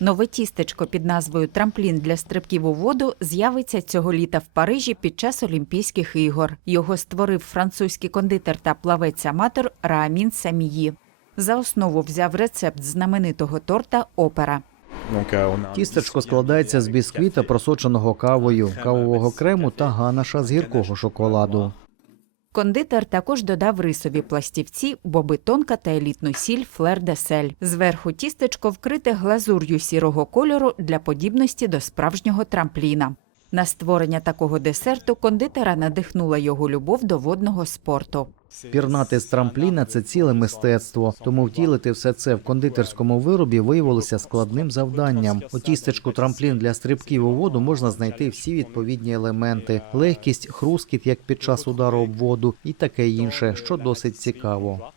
Нове тістечко під назвою Трамплін для стрибків у воду з'явиться цього літа в Парижі під час Олімпійських ігор. Його створив французький кондитер та плавець-аматор Раамін Самії. За основу взяв рецепт знаменитого торта Опера. Тістечко складається з бісквіта, просоченого кавою, кавового крему та ганаша з гіркого шоколаду. Кондитер також додав рисові пластівці, боби тонка та елітну сіль флер де сель. Зверху тістечко вкрите глазур'ю сірого кольору для подібності до справжнього трампліна. На створення такого десерту кондитера надихнула його любов до водного спорту. Пірнати з трампліна це ціле мистецтво, тому втілити все це в кондитерському виробі виявилося складним завданням. У тістечку трамплін для стрибків у воду можна знайти всі відповідні елементи: легкість, хрускіт, як під час удару об воду, і таке інше, що досить цікаво.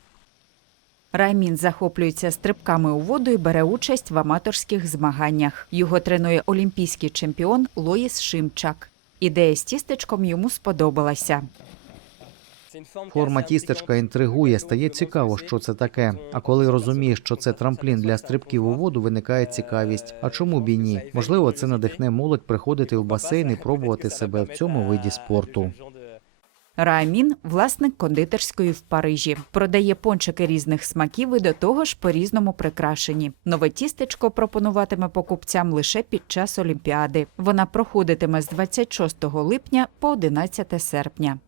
Раймін захоплюється стрибками у воду і бере участь в аматорських змаганнях. Його тренує олімпійський чемпіон Лоїс Шимчак. Ідея з тістечком йому сподобалася. Форма тістечка інтригує, стає цікаво, що це таке. А коли розумієш, що це трамплін для стрибків у воду, виникає цікавість. А чому б і ні? Можливо, це надихне молодь приходити в басейн і пробувати себе в цьому виді спорту. Раамін – власник кондитерської в Парижі. Продає пончики різних смаків і до того ж по-різному прикрашені. Нове тістечко пропонуватиме покупцям лише під час Олімпіади. Вона проходитиме з 26 липня по 11 серпня.